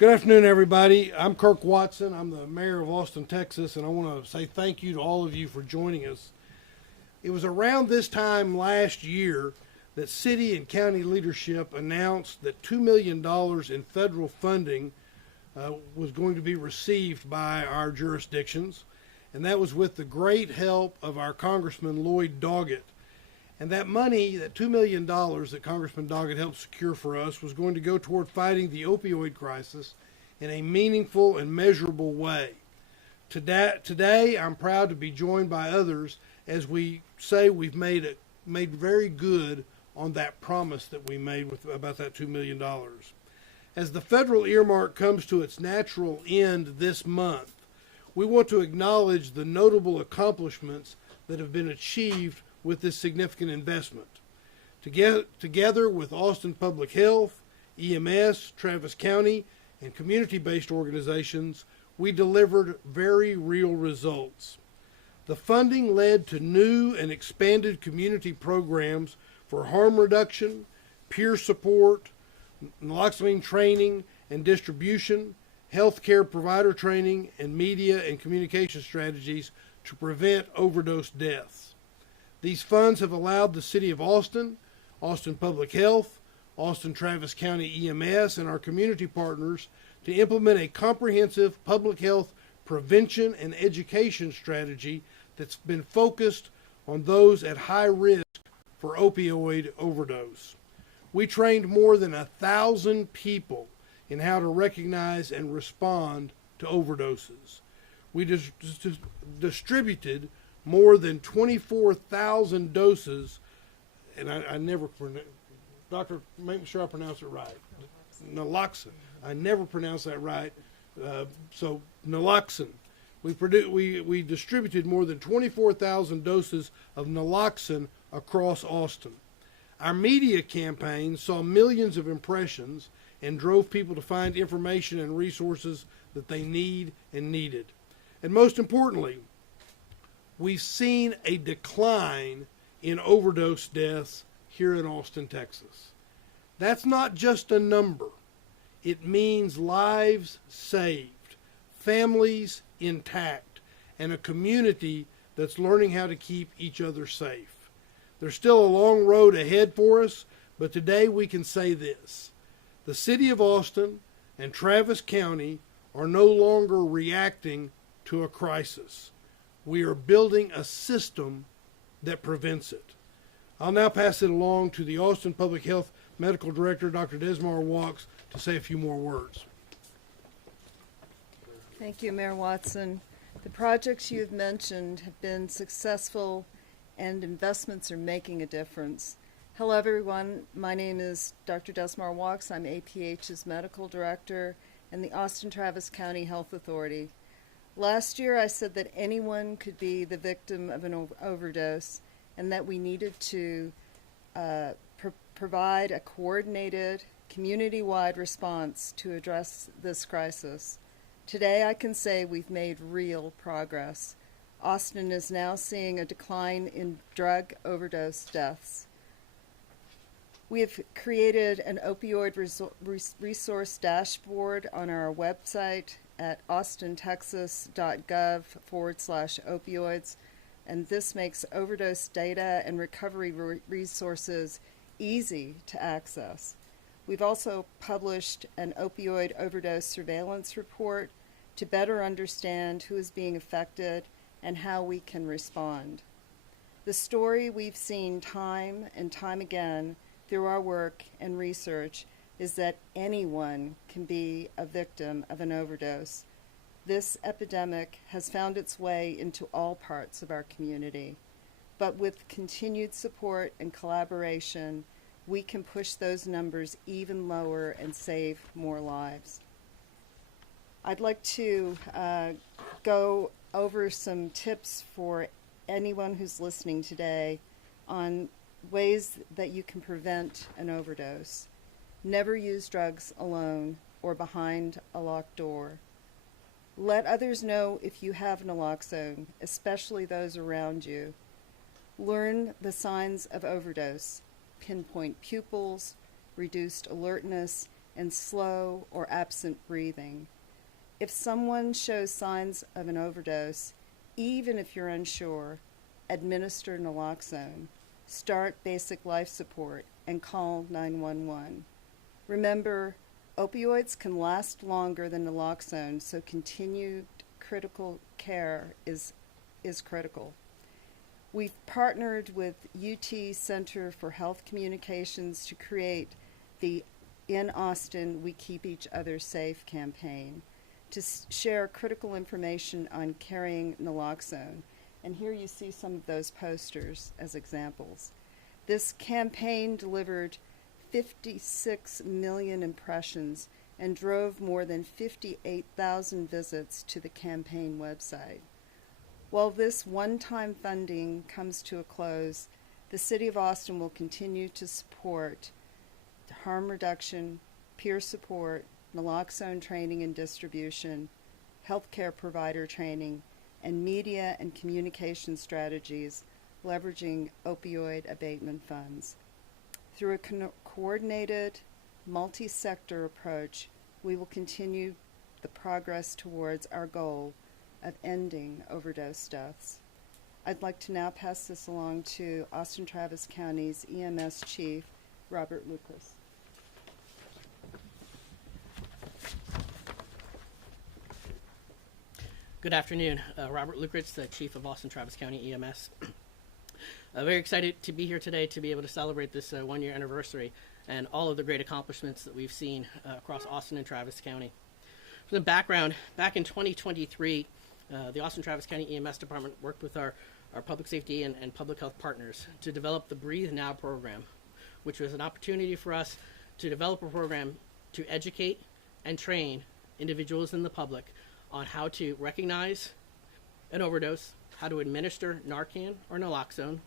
Good afternoon, everybody. I'm Kirk Watson. I'm the mayor of Austin, Texas, and I want to say thank you to all of you for joining us. It was around this time last year that city and county leadership announced that $2 million in federal funding was going to be received by our jurisdictions, and that was with the great help of our Congressman Lloyd Doggett. And that money, that $2 million that Congressman Doggett helped secure for us, was going to go toward fighting the opioid crisis in a meaningful and measurable way. Today, I'm proud to be joined by others as we say we've made very good on that promise that we made about that $2 million. As the federal earmark comes to its natural end this month, we want to acknowledge the notable accomplishments that have been achieved with this significant investment. Together with Austin Public Health, EMS, Travis County, and community-based organizations, we delivered very real results. The funding led to new and expanded community programs for harm reduction, peer support, naloxone training and distribution, healthcare provider training, and media and communication strategies to prevent overdose deaths. These funds have allowed the City of Austin, Austin Public Health, Austin Travis County EMS, and our community partners to implement a comprehensive public health prevention and education strategy that's been focused on those at high risk for opioid overdose. We trained more than 1,000 people in how to recognize and respond to overdoses. We distributed more than 24,000 doses, and I never pronounce, doctor, make sure I pronounce it right. Naloxone. I never pronounce that right. So naloxone. We distributed more than 24,000 doses of naloxone across Austin. Our media campaign saw millions of impressions and drove people to find information and resources that they need and needed. And most importantly, we've seen a decline in overdose deaths here in Austin, Texas. That's not just a number. It means lives saved, families intact, and a community that's learning how to keep each other safe. There's still a long road ahead for us, but today we can say this. The City of Austin and Travis County are no longer reacting to a crisis. We are building a system that prevents it. I'll now pass it along to the Austin Public Health Medical Director, Dr. Desmar Walks, to say a few more words. Thank you, Mayor Watson. The projects you've mentioned have been successful and investments are making a difference. Hello, everyone. My name is Dr. Desmar Walks. I'm APH's Medical Director and the Austin Travis County Health Authority. Last year, I said that anyone could be the victim of an overdose and that we needed to provide a coordinated, community-wide response to address this crisis. Today, I can say we've made real progress. Austin is now seeing a decline in drug overdose deaths. We have created an opioid resource dashboard on our website at austintexas.gov/opioids, and this makes overdose data and recovery resources easy to access. We've also published an opioid overdose surveillance report to better understand who is being affected and how we can respond. The story we've seen time and time again through our work and research is that anyone can be a victim of an overdose. This epidemic has found its way into all parts of our community, but with continued support and collaboration, we can push those numbers even lower and save more lives. I'd like to go over some tips for anyone who's listening today on ways that you can prevent an overdose. Never use drugs alone or behind a locked door. Let others know if you have naloxone, especially those around you. Learn the signs of overdose, pinpoint pupils, reduced alertness, and slow or absent breathing. If someone shows signs of an overdose, even if you're unsure, administer naloxone, start basic life support, and call 911. Remember, opioids can last longer than naloxone, so continued critical care is critical. We've partnered with UT Center for Health Communications to create the In Austin, We Keep Each Other Safe campaign to share critical information on carrying naloxone. And here you see some of those posters as examples. This campaign delivered 56 million impressions and drove more than 58,000 visits to the campaign website. While this one-time funding comes to a close, the City of Austin will continue to support harm reduction, peer support, naloxone training and distribution, healthcare provider training, and media and communication strategies leveraging opioid abatement funds. Through a coordinated, multi-sector approach, we will continue the progress towards our goal of ending overdose deaths. I'd like to now pass this along to Austin Travis County's EMS Chief, Robert Lucas. Good afternoon. Robert Lukritz, the Chief of Austin Travis County EMS. Very excited to be here today to be able to celebrate this one-year anniversary and all of the great accomplishments that we've seen across Austin and Travis County. For the background, back in 2023, the Austin Travis County EMS Department worked with our public safety and public health partners to develop the Breathe Now program, which was an opportunity for us to develop a program to educate and train individuals in the public on how to recognize an overdose, how to administer Narcan or naloxone,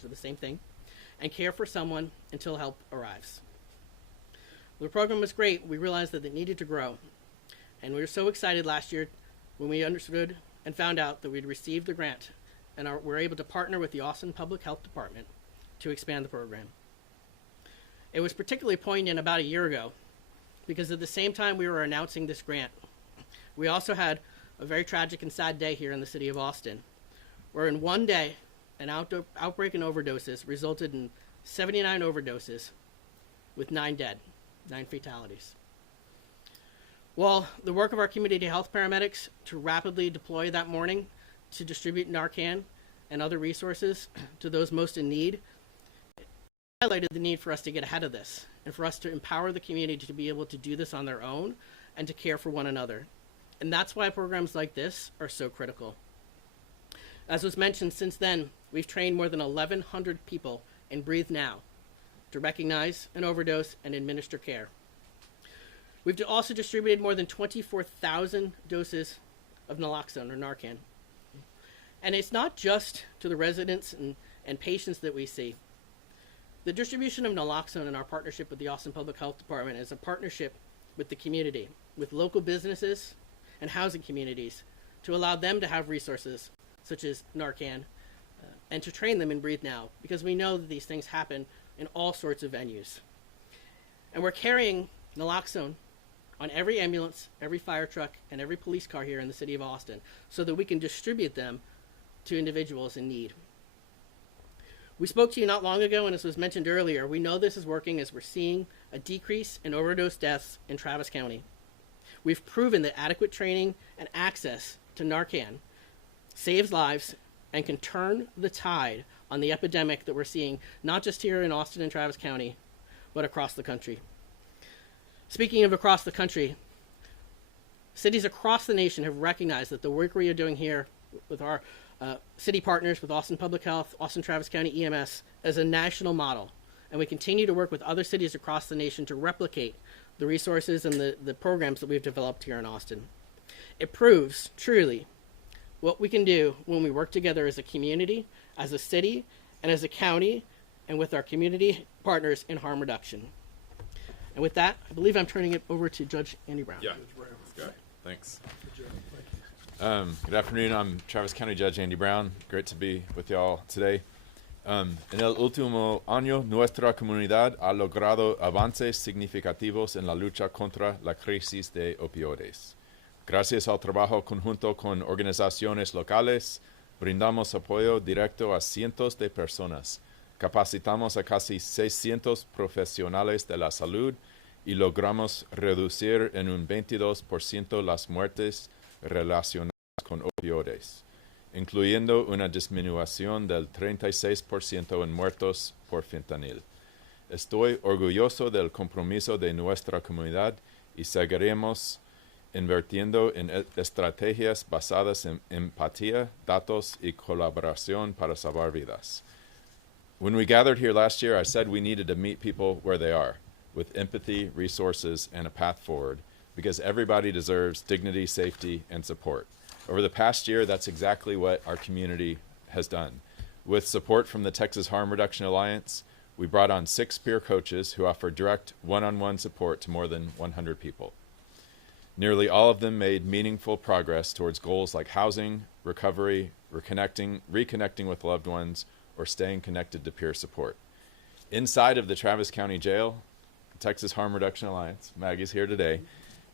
to the same thing, and care for someone until help arrives. The program was great. We realized that it needed to grow. And we were so excited last year when we understood and found out that we'd received the grant and were able to partner with the Austin Public Health Department to expand the program. It was particularly poignant about a year ago because at the same time we were announcing this grant, we also had a very tragic and sad day here in the city of Austin, where in one day, an outbreak in overdoses resulted in 79 overdoses with 9 dead, 9 fatalities. While the work of our community health paramedics to rapidly deploy that morning to distribute Narcan and other resources to those most in need highlighted the need for us to get ahead of this and for us to empower the community to be able to do this on their own and to care for one another. And that's why programs like this are so critical. As was mentioned, since then, we've trained more than 1,100 people in Breathe Now to recognize an overdose and administer care. We've also distributed more than 24,000 doses of naloxone or Narcan. And it's not just to the residents and patients that we see. The distribution of naloxone in our partnership with the Austin Public Health Department is a partnership with the community, with local businesses and housing communities to allow them to have resources such as Narcan and to train them in Breathe Now, because we know that these things happen in all sorts of venues. And we're carrying naloxone on every ambulance, every fire truck, and every police car here in the city of Austin so that we can distribute them to individuals in need. We spoke to you not long ago, and as was mentioned earlier, we know this is working as we're seeing a decrease in overdose deaths in Travis County. We've proven that adequate training and access to Narcan saves lives and can turn the tide on the epidemic that we're seeing, not just here in Austin and Travis County, but across the country. Speaking of across the country, cities across the nation have recognized that the work we are doing here with our city partners, with Austin Public Health, Austin Travis County EMS, as a national model. And we continue to work with other cities across the nation to replicate the resources and the programs that we've developed here in Austin. It proves, truly, what we can do when we work together as a community, as a city, and as a county, and with our community partners in harm reduction. And with that, I believe I'm turning it over to Judge Andy Brown. Yeah, okay. Thanks. Good afternoon. I'm Travis County Judge Andy Brown. Great to be with y'all today. En el último año, nuestra comunidad ha logrado avances significativos en la lucha contra la crisis de opioides. Gracias al trabajo conjunto con organizaciones locales, brindamos apoyo directo a cientos de personas, capacitamos a casi 600 profesionales de la salud y logramos reducir en un 22% las muertes relacionadas con opioides, incluyendo una disminución del 36% en muertos por fentanil. Estoy orgulloso del compromiso de nuestra comunidad y seguiremos invirtiendo en estrategias basadas en empatía, datos y colaboración para salvar vidas. When we gathered here last year, I said we needed to meet people where they are, with empathy, resources, and a path forward, because everybody deserves dignity, safety, and support. Over the past year, that's exactly what our community has done. With support from the Texas Harm Reduction Alliance, we brought on 6 peer coaches who offer direct one-on-one support to more than 100 people. Nearly all of them made meaningful progress towards goals like housing, recovery, reconnecting with loved ones, or staying connected to peer support. Inside of the Travis County Jail, Texas Harm Reduction Alliance, Maggie's here today,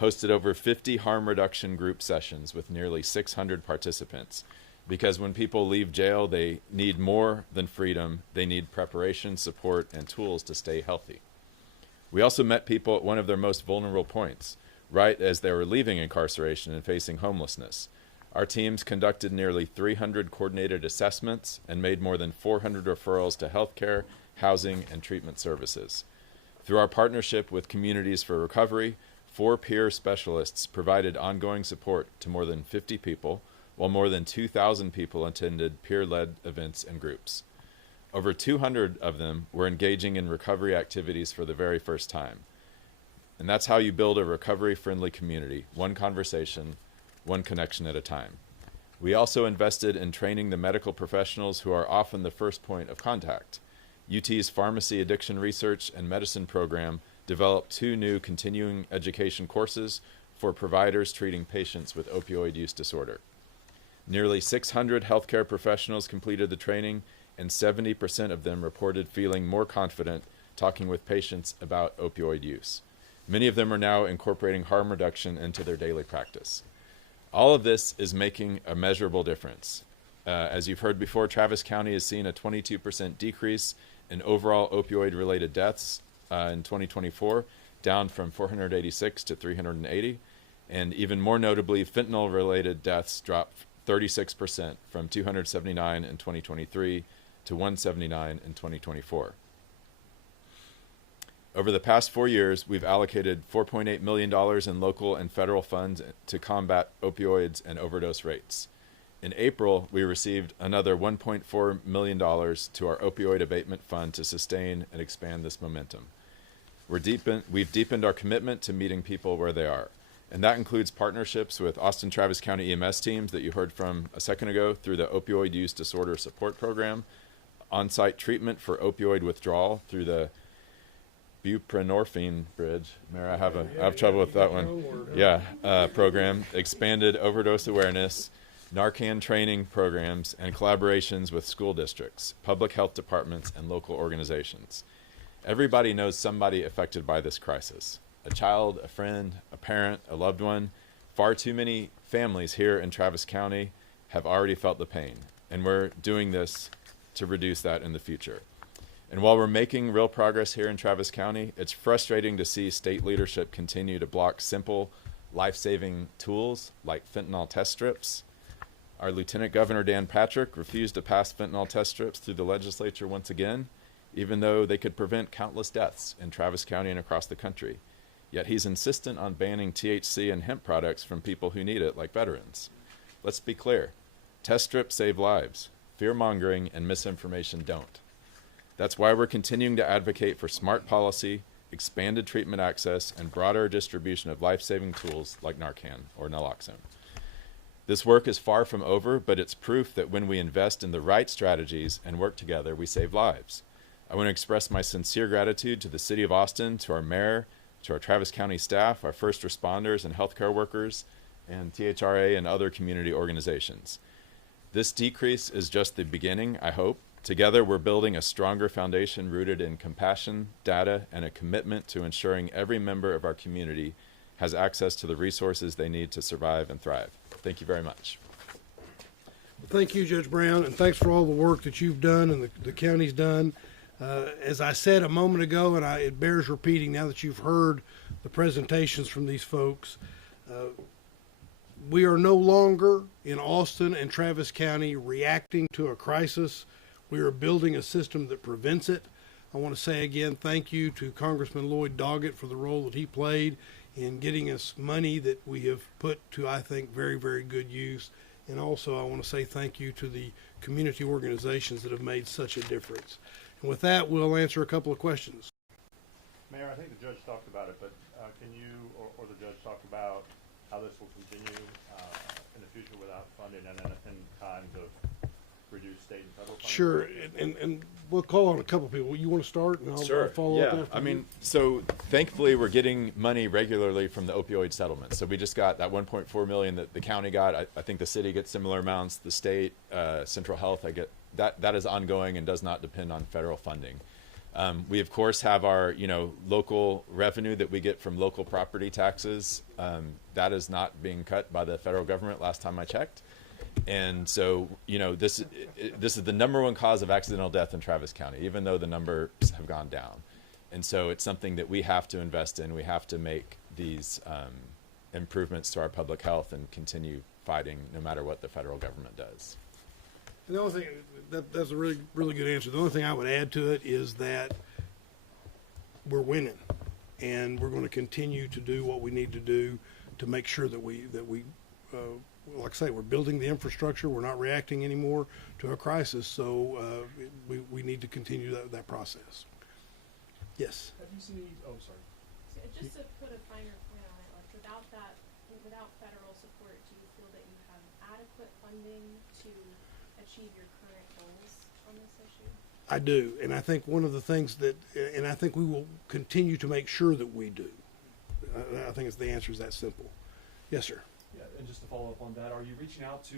hosted over 50 harm reduction group sessions with nearly 600 participants. Because when people leave jail, they need more than freedom. They need preparation, support, and tools to stay healthy. We also met people at one of their most vulnerable points, right as they were leaving incarceration and facing homelessness. Our teams conducted nearly 300 coordinated assessments and made more than 400 referrals to healthcare, housing, and treatment services. Through our partnership with Communities for Recovery, 4 peer specialists provided ongoing support to more than 50 people, while more than 2,000 people attended peer-led events and groups. Over 200 of them were engaging in recovery activities for the very first time. And that's how you build a recovery-friendly community, one conversation, one connection at a time. We also invested in training the medical professionals who are often the first point of contact. UT's Pharmacy Addiction Research and Medicine program developed 2 new continuing education courses for providers treating patients with opioid use disorder. Nearly 600 healthcare professionals completed the training, and 70% of them reported feeling more confident talking with patients about opioid use. Many of them are now incorporating harm reduction into their daily practice. All of this is making a measurable difference. As you've heard before, Travis County has seen a 22% decrease in overall opioid-related deaths in 2024, down from 486 to 380. And even more notably, fentanyl-related deaths dropped 36% from 279 in 2023 to 179 in 2024. Over the past 4 years, we've allocated $4.8 million in local and federal funds to combat opioids and overdose rates. In April, we received another $1.4 million to our opioid abatement fund to sustain and expand this momentum. We've deepened our commitment to meeting people where they are, and that includes partnerships with Austin Travis County EMS teams that you heard from a second ago through the Opioid Use Disorder Support Program, on-site treatment for opioid withdrawal through the buprenorphine bridge. Mayor, I have trouble with that one. Program, expanded overdose awareness, Narcan training programs, and collaborations with school districts, public health departments, and local organizations. Everybody knows somebody affected by this crisis. A child, a friend, a parent, a loved one. Far too many families here in Travis County have already felt the pain, and we're doing this to reduce that in the future. And while we're making real progress here in Travis County, it's frustrating to see state leadership continue to block simple, life-saving tools like fentanyl test strips. Our Lieutenant Governor Dan Patrick refused to pass fentanyl test strips through the legislature once again, even though they could prevent countless deaths in Travis County and across the country. Yet he's insistent on banning THC and hemp products from people who need it, like veterans. Let's be clear. Test strips save lives. Fear-mongering and misinformation don't. That's why we're continuing to advocate for smart policy, expanded treatment access, and broader distribution of life-saving tools like Narcan or naloxone. This work is far from over, but it's proof that when we invest in the right strategies and work together, we save lives. I want to express my sincere gratitude to the City of Austin, to our mayor, to our Travis County staff, our first responders and healthcare workers, and THRA and other community organizations. This decrease is just the beginning, I hope, Together, we're building a stronger foundation rooted in compassion, data, and a commitment to ensuring every member of our community has access to the resources they need to survive and thrive. Thank you very much. Thank you, Judge Brown, and thanks for all the work that you've done and the county's done. As I said a moment ago, and it bears repeating now that you've heard the presentations from these folks, we are no longer in Austin and Travis County reacting to a crisis. We are building a system that prevents it. I want to say again, thank you to Congressman Lloyd Doggett for the role that he played in getting us money that we have put to, I think, very, very good use. And also, I want to say thank you to the community organizations that have made such a difference. And with that, we'll answer a couple of questions. Mayor, I think the judge talked about it, but can you or the judge talk about how this will continue in the future without funding and in times of reduced state and federal funding? Sure, and we'll call on a couple of people. You want to start, and I'll follow up after I mean, you? so thankfully we're getting money regularly from the opioid settlement. So we just got that 1.4 million that the county got. I think the city gets similar amounts. The state, Central Health, I get that. That is ongoing and does not depend on federal funding. We of course have our local revenue that we get from local property taxes. That is not being cut by the federal government. Last time I checked. And so, this is the number one cause of accidental death in Travis County, even though the numbers have gone down. And so it's something that we have to invest in. We have to make these improvements to our public health and continue fighting no matter what the federal government does. The only thing, that's a really, really good answer. The only thing I would add to it is that we're winning, and we're going to continue to do what we need to do to make sure that we like I say, we're building the infrastructure. We're not reacting anymore to a crisis, so we need to continue that process. Yes. Have you seen? Oh, sorry. So just to put a finer point on it, like without federal support, do you feel that you have adequate funding to achieve your current goals on this issue? I do, and I think one of the things and I think we will continue to make sure that we do. I think the answer is that simple. Yes, sir. Yeah, and just to follow up on that, are you reaching out to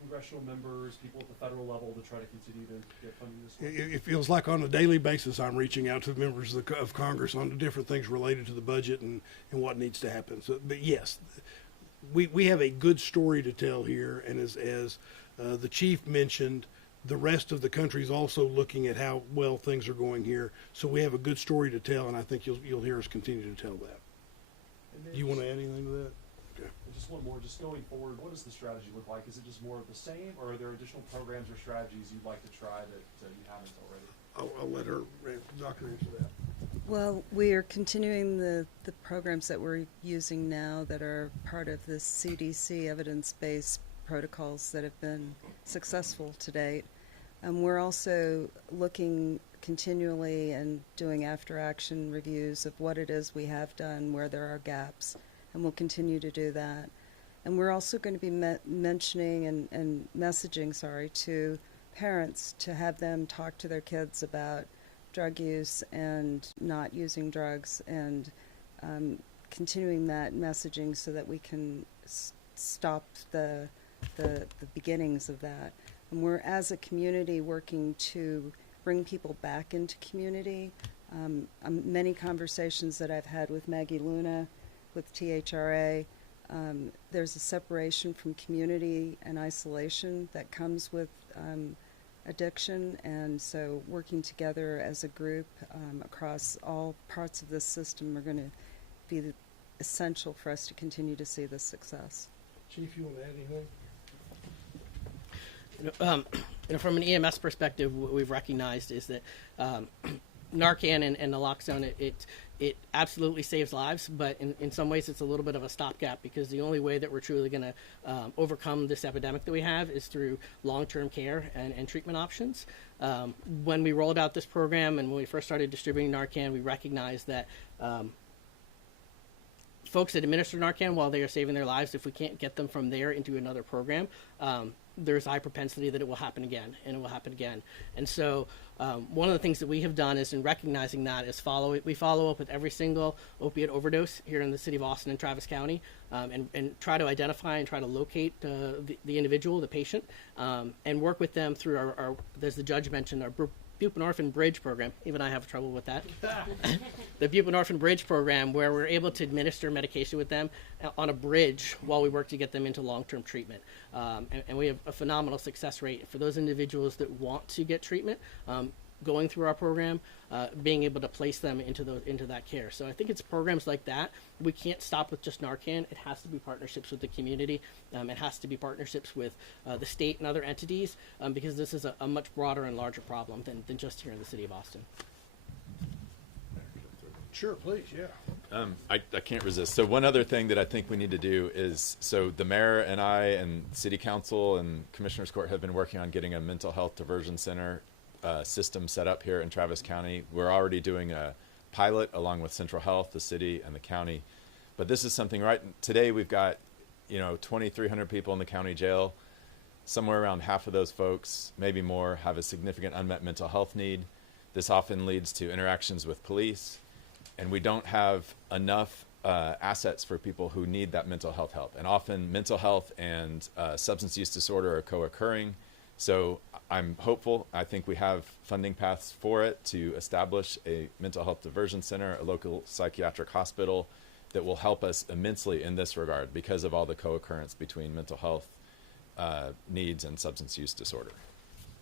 congressional members, people at the federal level, to try to continue to get funding this way? It feels like on a daily basis I'm reaching out to members of Congress on different things related to the budget and what needs to happen. So, but yes, we have a good story to tell here, and as the chief mentioned, the rest of the country is also looking at how well things are going here. So we have a good story to tell, and I think you'll hear us continue to tell that. Do you want to add anything to that? Okay. Just one more, just going forward, what does the strategy look like? Is it just more of the same, or are there additional programs or strategies you'd like to try that you haven't already? I'll let her, doctor, answer that. Well, we are continuing the programs that we're using now that are part of the CDC evidence-based protocols that have been successful to date. We're also looking continually and doing after-action reviews of what it is we have done, where there are gaps, and we'll continue to do that. And we're also going to be mentioning and messaging, to parents to have them talk to their kids about drug use and not using drugs, and continuing that messaging so that we can stop the beginnings of that. And we're, as a community, working to bring people back into community. Many conversations that I've had with Maggie Luna, with THRA, there's a separation from community and isolation that comes with addiction, and so working together as a group across all parts of this system are going to be essential for us to continue to see this success. Chief, you want to add anything? From an EMS perspective, what we've recognized is that Narcan and naloxone, it absolutely saves lives, but in some ways it's a little bit of a stopgap, because the only way that we're truly going to overcome this epidemic that we have is through long-term care and treatment options. When we rolled out this program and when we first started distributing Narcan, we recognized that folks that administer Narcan, while they are saving their lives, if we can't get them from there into another program, there's high propensity that it will happen again, and it will happen again. And so one of the things that we have done is, in recognizing that, is we follow up with every single opiate overdose here in the city of Austin and Travis County, and try to identify and try to locate the individual, the patient, and work with them through our, as the judge mentioned, our buprenorphine bridge program. Even I have trouble with that. The buprenorphine bridge program, where we're able to administer medication with them on a bridge while we work to get them into long-term treatment. And we have a phenomenal success rate for those individuals that want to get treatment. Going through our program, being able to place them into that care. So I think it's programs like that. We can't stop with just Narcan. It has to be partnerships with the community. It has to be partnerships with the state and other entities, because this is a much broader and larger problem than just here in the city of Austin. Sure, please, yeah. I can't resist. So one other thing that I think we need to do is, so the mayor and I and city council and commissioners court have been working on getting a mental health diversion center system set up here in Travis County. We're already doing a pilot along with Central Health, the city, and the county. But this is something right today we've got, 2,300 people in the county jail. Somewhere around half of those folks, maybe more, have a significant unmet mental health need. This often leads to interactions with police, and we don't have enough assets for people who need that mental health help. And often mental health and substance use disorder are co-occurring. So I'm hopeful. I think we have funding paths for it to establish a mental health diversion center, a local psychiatric hospital that will help us immensely in this regard because of all the co-occurrence between mental health needs and substance use disorder.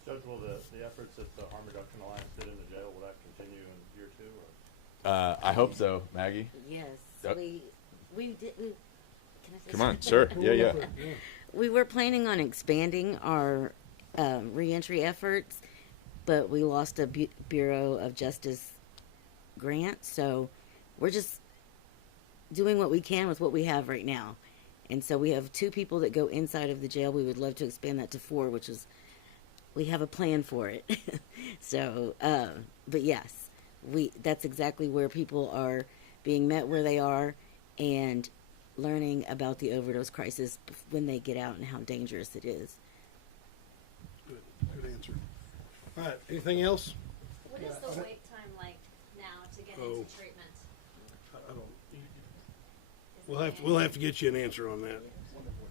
Judge, will the efforts that the Harm Reduction Alliance did in the jail, will that continue in year 2? Or? I hope so, Maggie. Yes, Yep. we did. Can I say Come on, something? sure. Yeah. We were planning on expanding our reentry efforts, but we lost a Bureau of Justice grant, so we're just doing what we can with what we have right now. And so we have 2 people that go inside of the jail. We would love to expand that to 4, which is, we have a plan for it. So, but yes, that's exactly where people are being met where they are and learning about the overdose crisis when they get out and how dangerous it is. Good answer. All right, anything else? What is the wait time like now to get Oh. into treatment? I don't. We'll have to get you an answer on that.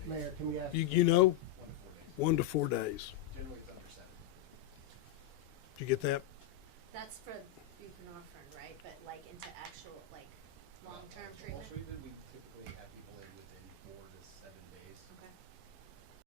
Mayor, can we ask? You know, 1 to 4 days. Generally, it's under 7. Did you get that? That's for buprenorphine, right? But like into actual long-term treatment? Also, even we typically have people in within 4 to 7 days. Okay.